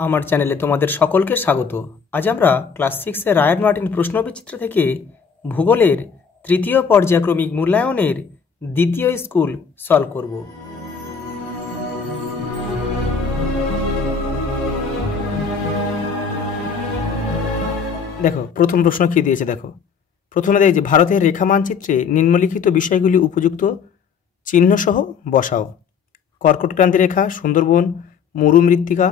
আমার চ্যানেলে তোমাদের সকলকে স্বাগত। আজ আমরা ক্লাস 6 রায়ান মার্টিন প্রশ্নবিচিত্র থেকে ভূগোলের তৃতীয় পর্যায়ক্রমিক মূল্যায়নের দ্বিতীয় স্কুল সলভ করব। দেখো প্রথম প্রশ্ন কি দিয়েছে, দেখো প্রথমে দেখি যে ভারতের রেখা মানচিত্রে নিম্নলিখিত বিষয়গুলি উপযুক্ত চিহ্নসহ বসাও। কর্কটক্রান্তি রেখা, সুন্দরবন, মরুমৃত্তিকা,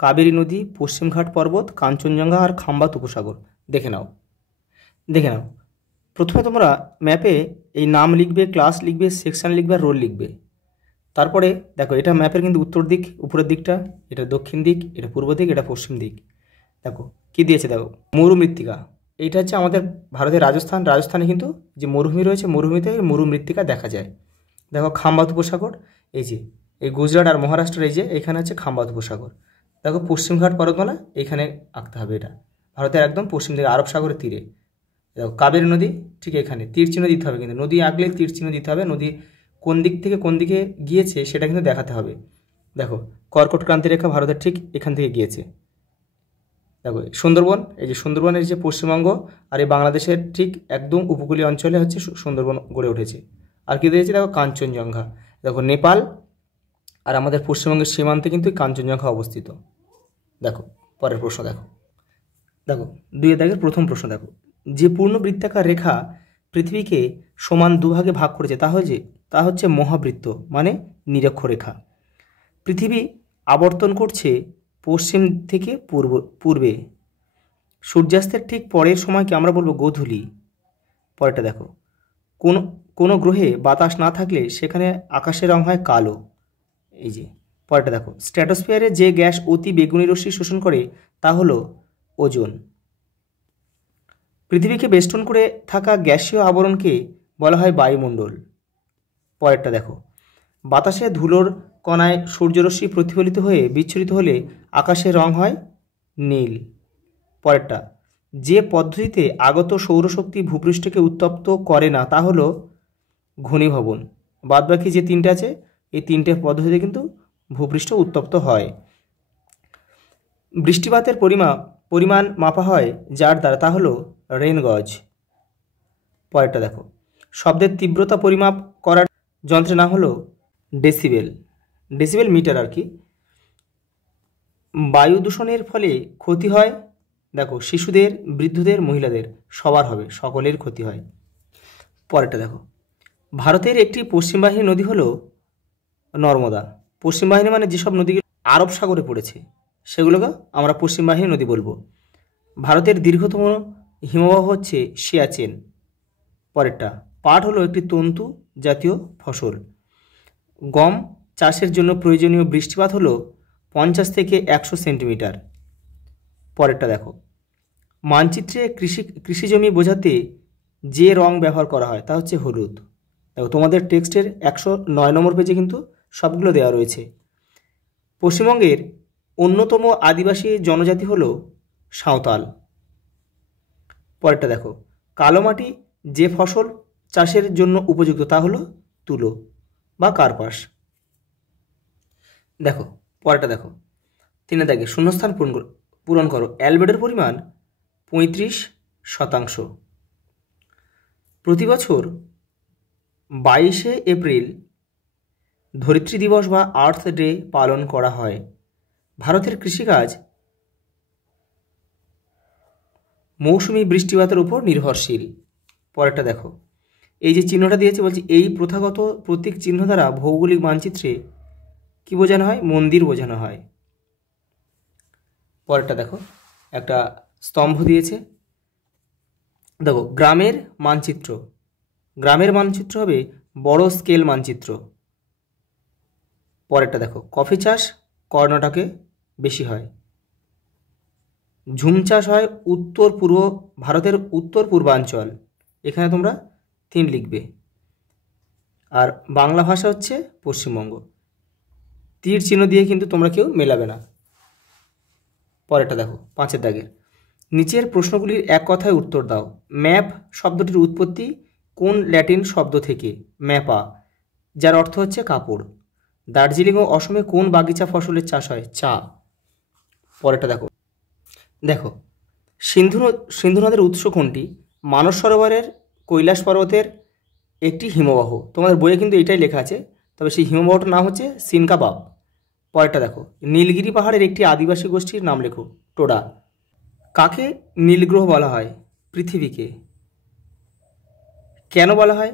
কাবেরী নদী, পশ্চিমঘাট পর্বত, কাঞ্চনজঙ্ঘা আর খাম্বাত উপসাগর। দেখে নাও। প্রথমে তোমরা ম্যাপে এই নাম লিখবে, ক্লাস লিখবে, সেকশন লিখবে আর রোল লিখবে। তারপরে দেখো এটা ম্যাপের কিন্তু উত্তর দিক, উপরের দিকটা, এটা দক্ষিণ দিক, এটা পূর্ব দিক, এটা পশ্চিম দিক। দেখো কি দিয়েছে, দেখো মরুমৃত্তিকা, এইটা হচ্ছে আমাদের ভারতের রাজস্থানে কিন্তু যে মরুভূমি রয়েছে, মরুভূমিতে মরুমৃত্তিকা দেখা যায়। দেখো খাম্বাত উপসাগর, এই যে এই গুজরাট আর মহারাষ্ট্রের এই যে এখানে হচ্ছে খাম্বাত উপসাগর। দেখো পশ্চিমঘাট পর্বতমালা এইখানে আঁকতে হবে, এটা ভারতের একদম পশ্চিম দিকে আরব সাগরের তীরে। দেখো কাবেরী নদী ঠিক এখানে, তীর চিহ্ন দিতে হবে, কিন্তু নদী আঁকলে তীর চিহ্ন দিতে হবে, নদী কোন দিক থেকে কোন দিকে গিয়েছে সেটা কিন্তু দেখাতে হবে। দেখো কর্কটক্রান্তি রেখা ভারতের ঠিক এখান থেকে গিয়েছে। দেখো সুন্দরবন, এই যে সুন্দরবনের যে পশ্চিমবঙ্গ আর এই বাংলাদেশের ঠিক একদম উপকূলীয় অঞ্চলে হচ্ছে সুন্দরবন গড়ে উঠেছে। আর কি দিয়েছে, দেখো কাঞ্চনজঙ্ঘা, দেখো নেপাল আর আমাদের পশ্চিমবঙ্গের সীমান্তে কিন্তু কাঞ্চনজঙ্ঘা অবস্থিত। দেখো পরের প্রশ্ন, দেখো 2 দাগের প্রথম প্রশ্ন, দেখো যে পূর্ণ বৃত্তাকার রেখা পৃথিবীকে সমান দুভাগে ভাগ করেছে তা হচ্ছে মহাবৃত্ত, মানে নিরক্ষরেখা। পৃথিবী আবর্তন করছে পশ্চিম থেকে পূর্বে। সূর্যাস্তের ঠিক পরের সময়কে আমরা বলবো গোধূলি। পরেরটা দেখো, কোনো গ্রহে বাতাস না থাকলে সেখানে আকাশের রং হয় কালো। এই যে পরেরটা দেখো, স্ট্র্যাটোস্ফিয়ারে যে গ্যাস অতি বেগুনি রশ্মি শোষণ করে তা হলো ওজোন। পৃথিবীকে বেষ্টন করে থাকা গ্যাসীয় আবরণকে বলা হয় বায়ুমণ্ডল। পরেরটা দেখো, বাতাসে ধুলোর কণায় সূর্যরশ্মি প্রতিফলিত হয়ে বিচ্ছুরিত হলে আকাশের রং হয় নীল। পরেরটা, যে পদ্ধতিতে আগত সৌরশক্তি ভূপৃষ্ঠকে উত্তপ্ত করে না তা হলো ঘনীভবন। বাদবাকি যে 3টে আছে এই 3টে পদ্ধতিতে কিন্তু ভূপৃষ্ঠ উত্তপ্ত হয়। বৃষ্টিপাতের পরিমাণ মাপা হয় যার দ্বারা, তা হলো রেন গজ। পরেরটা দেখো, শব্দের তীব্রতা পরিমাপ করার যন্ত্রের নাম হলো ডেসিবেল মিটার আর কি। বায়ু দূষণের ফলে ক্ষতি হয়, দেখো শিশুদের, বৃদ্ধদের, মহিলাদের, সবার হবে, সকলের ক্ষতি হয়। পরেরটা দেখো, ভারতের একটি পশ্চিমবাহিনী নদী হলো নর্মদা। পশ্চিমবাহিনী মানে যেসব নদীগুলো আরব সাগরে পড়েছে সেগুলোকে আমরা পশ্চিমবাহিনী নদী বলবো। ভারতের দীর্ঘতম হিমবাহ হচ্ছে সিয়াচেন। পরেরটা, পাট হলো একটি তন্তু জাতীয় ফসল। গম চাষের জন্য প্রয়োজনীয় বৃষ্টিপাত হলো 50 থেকে 100 সেন্টিমিটার। পরেরটা দেখো, মানচিত্রে কৃষিজমি বোঝাতে যে রং ব্যবহার করা হয় তা হচ্ছে হলুদ। দেখো তোমাদের টেক্সটের 109 নম্বর পেজে কিন্তু সবগুলো দেওয়া রয়েছে। পশ্চিমবঙ্গের অন্যতম আদিবাসী জনজাতি হলো সাঁওতাল। পরেরটা দেখো, কালো মাটি যে ফসল চাষের জন্য উপযুক্ত তা হলো তুলো বা কার্পাস। দেখো পরেরটা দেখো, 3 দাগে শূন্যস্থান পূরণ করো। অ্যালবেডোর পরিমাণ 35%। প্রতি বছর 22শে এপ্রিল ধরিত্রী দিবস বা আর্থ ডে পালন করা হয়। ভারতের কৃষিকাজ মৌসুমি বৃষ্টিপাতের উপর নির্ভরশীল। পরেরটা দেখো, এই যে চিহ্নটা দিয়েছে বলছি, এই প্রথাগত প্রতীক চিহ্ন দ্বারা ভৌগোলিক মানচিত্রে কি বোঝানো হয়, মন্দির বোঝানো হয়। পরেরটা দেখো, একটা স্তম্ভ দিয়েছে, দেখো গ্রামের মানচিত্র হবে বড় স্কেল মানচিত্র। পরেরটা দেখো, কফি চাষ কর্ণাটকে বেশি হয়। ঝুম চাষ হয় ভারতের উত্তর পূর্বাঞ্চল, এখানে তোমরা 3 লিখবে। আর বাংলা ভাষা হচ্ছে পশ্চিমবঙ্গ। তীর চিহ্ন দিয়ে কিন্তু তোমরা কেউ মেলাবে না। পরেরটা দেখো 5 দাগের, নিচের প্রশ্নগুলির এক কথায় উত্তর দাও। ম্যাপ শব্দটির উৎপত্তি কোন ল্যাটিন শব্দ থেকে? ম্যাপা, যার অর্থ হচ্ছে কাপড়। দার্জিলিং ও অসমে কোন বাগিচা ফসলের চাষ হয়? চা। পরেরটা দেখো, দেখো সিন্ধু নদের উৎস কোনটি? মানস সরোবরের, কৈলাস পর্বতের একটি হিমবাহ। তোমাদের বইয়ে কিন্তু এটাই লেখা আছে, তবে সেই হিমবাহটার নাম হচ্ছে সিনকাবাব। পরেরটা দেখো, নীলগিরি পাহাড়ের একটি আদিবাসী গোষ্ঠীর নাম লেখো। টোডা। কাকে নীলগ্রহ বলা হয়? পৃথিবীকে। কেন বলা হয়?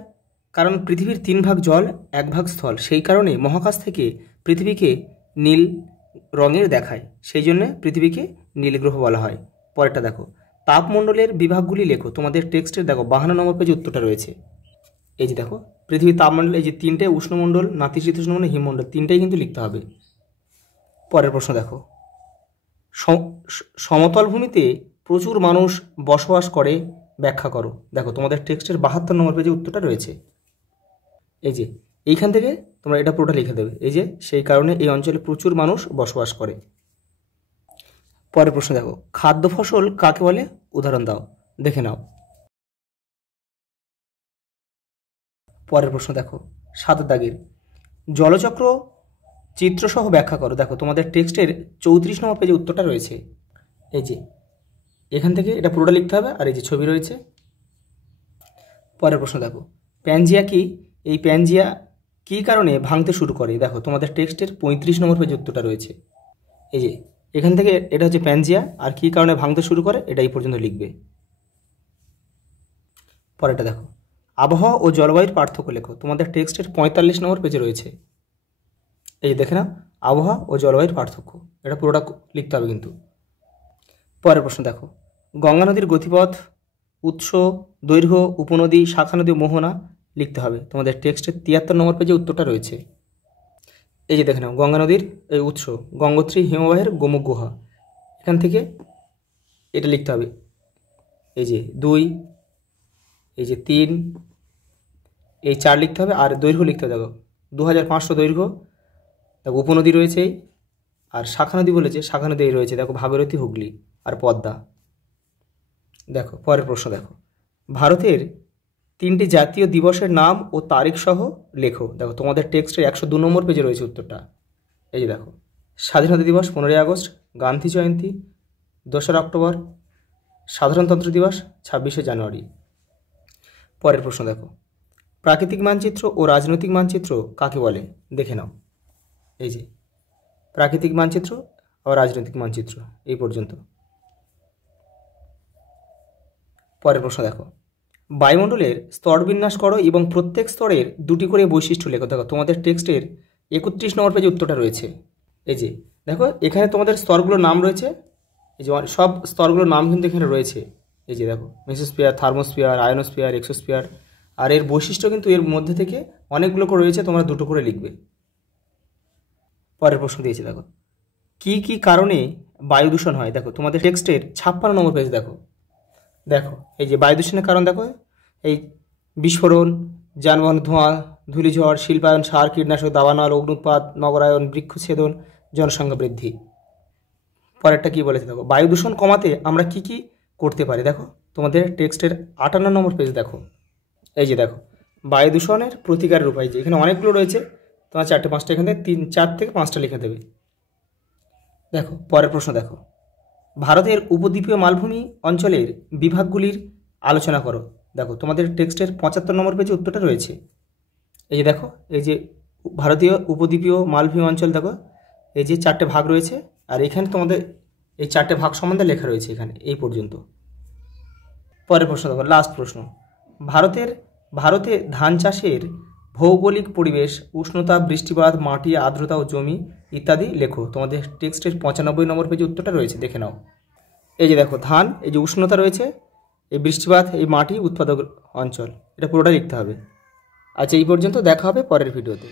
কারণ পৃথিবীর 3 ভাগ জল 1 ভাগ স্থল, সেই কারণে মহাকাশ থেকে পৃথিবীকে নীল রঙের দেখায়, সেই জন্য পৃথিবীকে নীলগ্রহ বলা হয়। পরেরটা দেখো, তাপমণ্ডলের বিভাগগুলি লেখো। তোমাদের টেক্সটের দেখো 52 নম্বর পেজে উত্তরটা রয়েছে। এই যে দেখো, পৃথিবীর তাপমণ্ডল, এই যে 3টে উষ্ণমণ্ডল, নাতিশীতোষ্ণমণ্ডল, হিমমণ্ডল, 3টাই কিন্তু লিখতে হবে। পরের প্রশ্ন দেখো, সমতল ভূমিতে প্রচুর মানুষ বসবাস করে, ব্যাখ্যা করো। দেখো তোমাদের টেক্সটের 72 নম্বর পেজে উত্তরটা রয়েছে। এই যে এইখান থেকে তোমরা এটা পুরোটা লিখে দেবে, এই যে সেই কারণে এই অঞ্চলে প্রচুর মানুষ বসবাস করে। পরের প্রশ্ন দেখো, খাদ্য ফসল কাকে বলে? উদাহরণ দাও, দেখে নাও। পরের প্রশ্ন দেখো 7 দাগের, জলচক্র চিত্রসহ ব্যাখ্যা করো। দেখো তোমাদের টেক্সটের 34 নম্বর পেজে উত্তরটা রয়েছে। এই যে এখান থেকে এটা পুরোটা লিখতে হবে, আর এই যে ছবি রয়েছে। পরের প্রশ্ন দেখো, প্যানজিয়া কি? এই প্যানজিয়া কী কারণে ভাঙতে শুরু করে? দেখো তোমাদের টেক্সটের 35 নম্বর পেজে উত্তরটা রয়েছে। এই যে এখান থেকে এটা হচ্ছে প্যানজিয়া, আর কী কারণে ভাঙতে শুরু করে এটা এই পর্যন্ত লিখবে। পরেরটা দেখো, আবহাওয়া ও জলবায়ুর পার্থক্য লেখো। তোমাদের টেক্সটের 45 নম্বর পেজে রয়েছে। এই দেখে না, আবহাওয়া ও জলবায়ুর পার্থক্য, এটা পুরোটা লিখতে হবে কিন্তু। পরের প্রশ্ন দেখো, গঙ্গা নদীর গতিপথ, উৎস, দৈর্ঘ্য, উপনদী, শাখা নদী, মোহনা লিখতে হবে। তোমাদের টেক্সটের 73 নম্বর পেজে উত্তরটা রয়েছে। এই যে দেখে নাও, গঙ্গা নদীর এই উৎস গঙ্গোত্রী হিমবাহের গোমুখ গুহা, এখান থেকে এটা লিখতে হবে। এই যে 2, এই যে 3, এই 4 লিখতে হবে, আর দৈর্ঘ্য লিখতে হবে। দেখো 2500 দৈর্ঘ্য। দেখো উপনদী রয়েছে, আর শাখা নদী বলেছে, শাখা নদী রয়েছে দেখো ভাগীরথী, হুগলি আর পদ্মা। দেখো পরের প্রশ্ন দেখো, ভারতের 3টি জাতীয় দিবসের নাম ও তারিখ সহ লেখো। দেখো তোমাদের টেক্সটের 102 নম্বর পেজে রয়েছে উত্তরটা। এই যে দেখো, স্বাধীনতা দিবস 15ই আগস্ট, গান্ধী জয়ন্তী 2রা অক্টোবর, সাধারণতন্ত্র দিবস 26শে জানুয়ারি। পরের প্রশ্ন দেখো, প্রাকৃতিক মানচিত্র ও রাজনৈতিক মানচিত্র কাকে বলে? দেখে নাও। এই যে প্রাকৃতিক মানচিত্র ও রাজনৈতিক মানচিত্র এই পর্যন্ত। পরের প্রশ্ন দেখো, বায়ুমণ্ডলের স্তর বিন্যাস করো এবং প্রত্যেক স্তরের 2টি করে বৈশিষ্ট্য লেখো। দেখো তোমাদের টেক্সটের 31 নম্বর পেজে উত্তরটা রয়েছে। এই যে দেখো এখানে তোমাদের স্তরগুলোর নাম রয়েছে, এই যে সব স্তরগুলোর নাম কিন্তু এখানে রয়েছে। এই যে দেখো, মেসোস্ফিয়ার, থার্মোস্ফিয়ার, আয়নোস্ফিয়ার, এক্সোস্ফিয়ার, আর এর বৈশিষ্ট্য কিন্তু এর মধ্যে থেকে অনেকগুলো করে রয়েছে, তোমরা 2টো করে লিখবে। পরের প্রশ্ন দিয়েছে দেখো, কি কি কারণে বায়ু দূষণ হয়? দেখো তোমাদের টেক্সটের 56 নম্বর পেজ দেখো। দেখো এই যে বায়ু দূষণের কারণ দেখো, এই বিস্ফোরণ, যানবাহন ধোঁয়া, ধূলিঝড়, শিল্পায়ন, সার, কীটনাশক, দাবানল, অগ্নুৎপাত, নগরায়ন, বৃক্ষছেদন, জনসংখ্যা বৃদ্ধি। পরেরটা কি বলেছে দেখো, বায়ু দূষণ কমাতে আমরা কি কি করতে পারি? দেখো তোমাদের টেক্সটের 58 নম্বর পেজ দেখো। এই যে দেখো, বায়ু দূষণের প্রতিকারের উপায়, যে এখানে অনেকগুলো রয়েছে, তোমার 4-5টা এখান থেকে 4 থেকে 5টা লিখে দেবে। দেখো পরের প্রশ্ন দেখো, ভারতের উপদ্বীপীয় মালভূমি অঞ্চলের বিভাগগুলির আলোচনা করো। দেখো তোমাদের টেক্সটের 75 নম্বর পেজে উত্তরটা রয়েছে। এই যে দেখো, এই যে ভারতীয় উপদ্বীপীয় মালভূমি অঞ্চল, দেখো এই যে 4টে ভাগ রয়েছে, আর এখানে তোমাদের এই 4টে ভাগ সম্বন্ধে লেখা রয়েছে এখানে এই পর্যন্ত। পরের প্রশ্ন দেখো, লাস্ট প্রশ্ন, ভারতে ধান চাষের ভৌগোলিক পরিবেশ, উষ্ণতা, বৃষ্টিপাত, মাটি, আর্দ্রতা ও জমি ইত্যাদি লেখো। তোমাদের টেক্সটের 95 নম্বর পেজে উত্তরটা রয়েছে, দেখে নাও। এই যে দেখো, ধান, এই যে উষ্ণতা রয়েছে, এই বৃষ্টিপাত, এই মাটি, উৎপাদক অঞ্চল, এটা পুরোটা লিখতে হবে। আচ্ছা, এই পর্যন্ত দেখা হবে পরের ভিডিওতে।